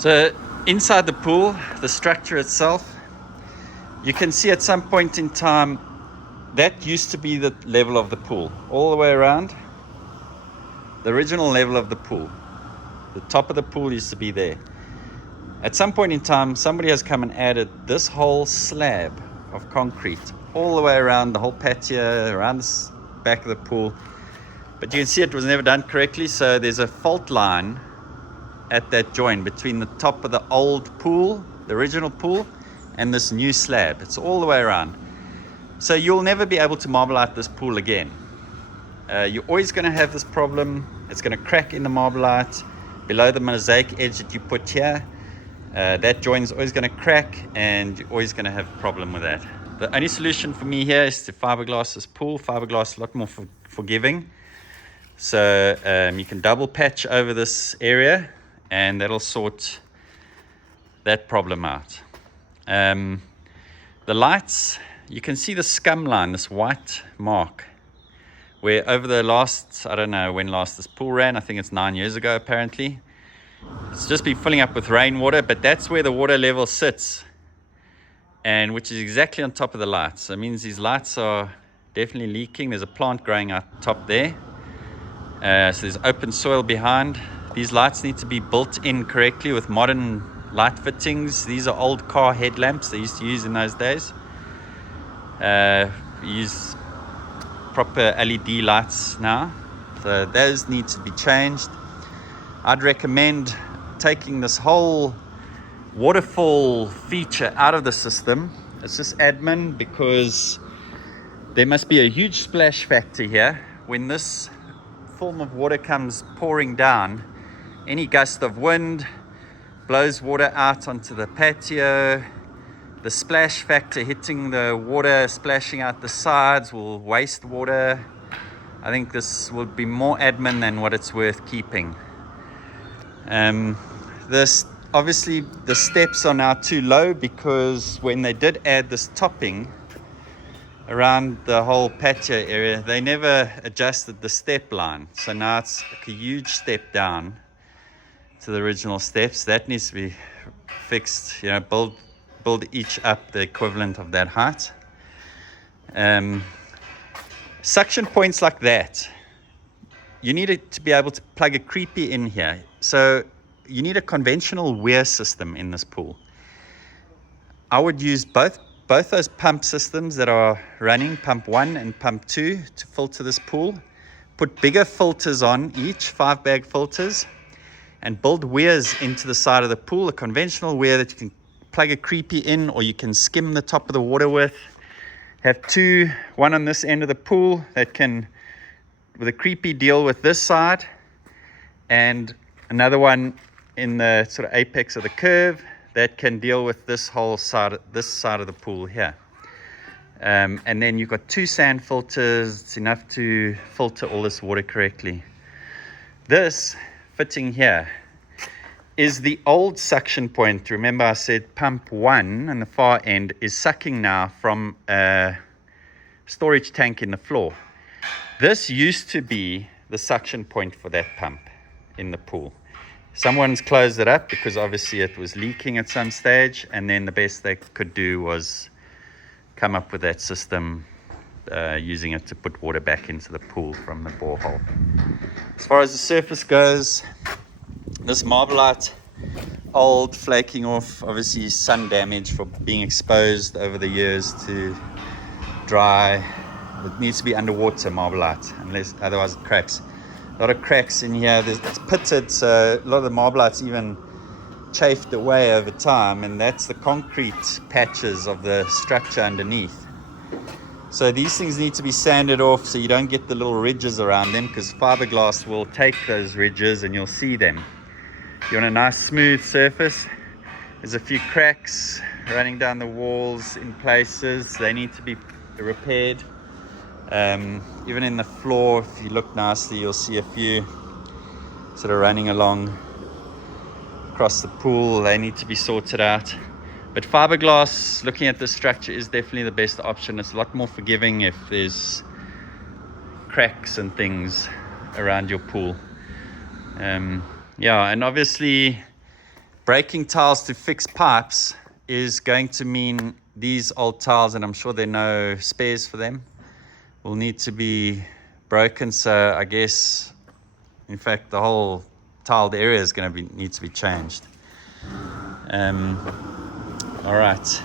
So inside the pool, the structure itself, you can see at some point in time that used to be the level of the pool all the way around. The original level of the pool, the top of the pool used to be there. At some point in time, somebody has come and added this whole slab of concrete all the way around the whole patio, around the back of the pool. But you can see it was never done correctly, so there's a fault line at that joint between the top of the old pool, the original pool, and this new slab. It's all the way around. So you'll never be able to marble out this pool again. You're always going to have this problem. It's going to crack in the marble out below the mosaic edge that you put here. That joint is always going to crack, and you're always going to have a problem with that. The only solution for me here is to fiberglass this pool. Fiberglass is a lot more forgiving. So you can double patch over this area, and that'll sort that problem out. The lights, you can see the scum line, this white mark, where over the last, I don't know when last this pool ran, I think it's 9 years ago apparently. It's just been filling up with rainwater, but that's where the water level sits, and which is exactly on top of the lights. So it means these lights are definitely leaking. There's a plant growing out top there. So there's open soil behind. These lights need to be built in correctly with modern light fittings. These are old car headlamps they used to use in those days. We use proper LED lights now, so those need to be changed. I'd recommend taking this whole waterfall feature out of the system. It's just admin, because there must be a huge splash factor here. When this film of water comes pouring down, any gust of wind blows water out onto the patio. The splash factor hitting the water, splashing out the sides, will waste water. I think this will be more admin than what it's worth keeping. This obviously the steps are now too low, because when they did add this topping around the whole patio area, they never adjusted the step line. So now it's like a huge step down to the original steps. That needs to be fixed, build each up the equivalent of that height. Suction points like that, you need it to be able to plug a creepy in here. So you need a conventional weir system in this pool. I would use both those pump systems that are running, pump 1 and pump 2, to filter this pool. Put bigger filters on each, 5-bag filters, and build weirs into the side of the pool, a conventional weir that you can plug a creepy in, or you can skim the top of the water with. Have two, one on this end of the pool that can, with a creepy, deal with this side, and another one in the sort of apex of the curve that can deal with this whole side, this side of the pool here. And then you've got 2 sand filters. It's enough to filter all this water correctly. This fitting here is the old suction point. Remember I said pump 1 on the far end is sucking now from a storage tank in the floor. This used to be the suction point for that pump in the pool. Someone's closed it up because obviously it was leaking at some stage, and then the best they could do was come up with that system, using it to put water back into the pool from the borehole. As far as the surface goes, this Marblite, old, flaking off, obviously sun damage for being exposed over the years to dry. It needs to be underwater Marblite, unless otherwise it cracks. A lot of cracks in here. It's pitted, so a lot of the Marblite's even chafed away over time, and that's the concrete patches of the structure underneath. So these things need to be sanded off so you don't get the little ridges around them, because fiberglass will take those ridges and you'll see them. You want a nice smooth surface. There's a few cracks running down the walls in places. They need to be repaired. Even in the floor, if you look nicely, you'll see a few sort of running along across the pool. They need to be sorted out. But fiberglass, looking at this structure, is definitely the best option. It's a lot more forgiving if there's cracks and things around your pool. Yeah, and obviously breaking tiles to fix pipes is going to mean these old tiles, and I'm sure there are no spares for them, will need to be broken. So I guess, in fact, the whole tiled area is going to need to be changed. All right.